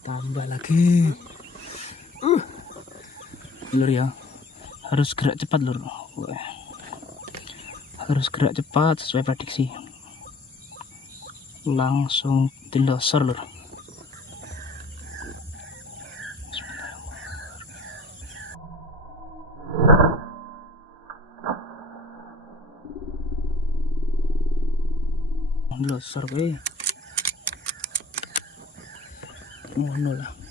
Tambah lagi. Lur ya. Harus gerak cepat lur. Harus gerak cepat sesuai prediksi. Langsung tindosor lur. Losor kowe. Ngono lah.